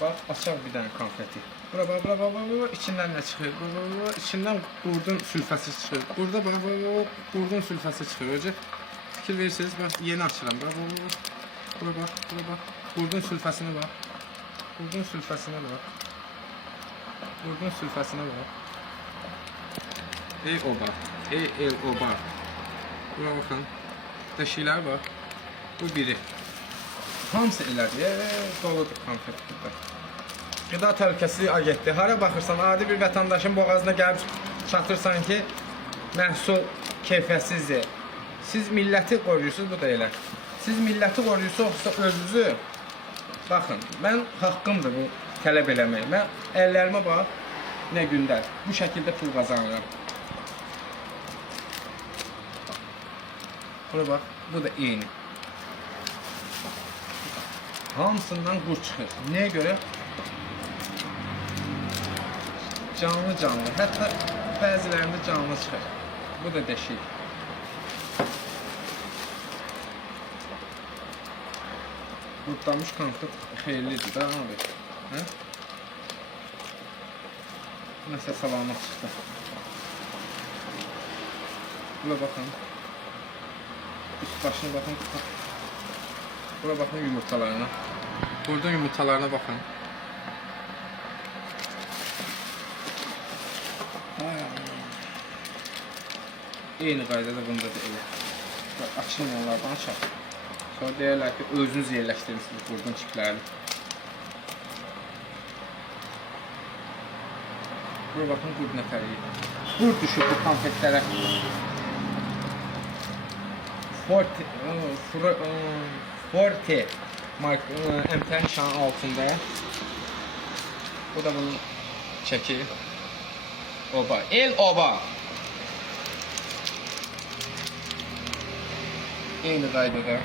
Bax, açaq bir dənə konfeti. Bura bax, bura bax, bax, içindən nə çıxır? Bura, içindən qurdun sülfəsi çıxır. Burada bax, qurdun sülfəsi çıxır. Öcə fikir verirsiniz, bax, yeni açıram. Bax, bax, bura bax, bura bax. Qurdun sülfəsinə bax. Qurdun sülfəsinə bax. Qurdun sülfəsinə bax. Ey oba, ey el oba. Bura baxın. Deşiklər bax. Bu biri. Hamısı elədir, doludur konfet burada. Qida Təhlükəsizlik Agentliyi. Hara baxırsan, adi bir vətəndaşın boğazına gəlib çatırsan ki, məhsul keyfiyyətsizdir. Siz milləti qoruyursunuz, bu da elə. Siz milləti qoruyursunuzsa özünüzü, baxın, mən haqqımdır bu tələb eləmək. Mən əllərimə bax, nə gündə bu şəkildə pul qazanıram. Bura bax, bu da eyni. Hamısından qurd çıxır. Nəyə görə? Canlı. Hətta bəzilərində canlı çıxır. Bu da deşik. Qurdlamış konfet xeyirlidir da abi. Hə? Nəsə salamat çıxdı. Bura baxın. Üst başına baxın. Bura baxın yumurtalarına. Burada yumurtalarına baxın. Eyni qaydada bunda da elə. Açın onlardan açaq. Sonra deyərlər ki, özünüz yerləşdirirsiniz qurdun çiplərini. Bura baxın qurd nəfəri. Qurd düşür bu konfetlərə. Forte MT nişanı altında. Bu da bunun çəki. Oba. El oba. Eyni qaydada.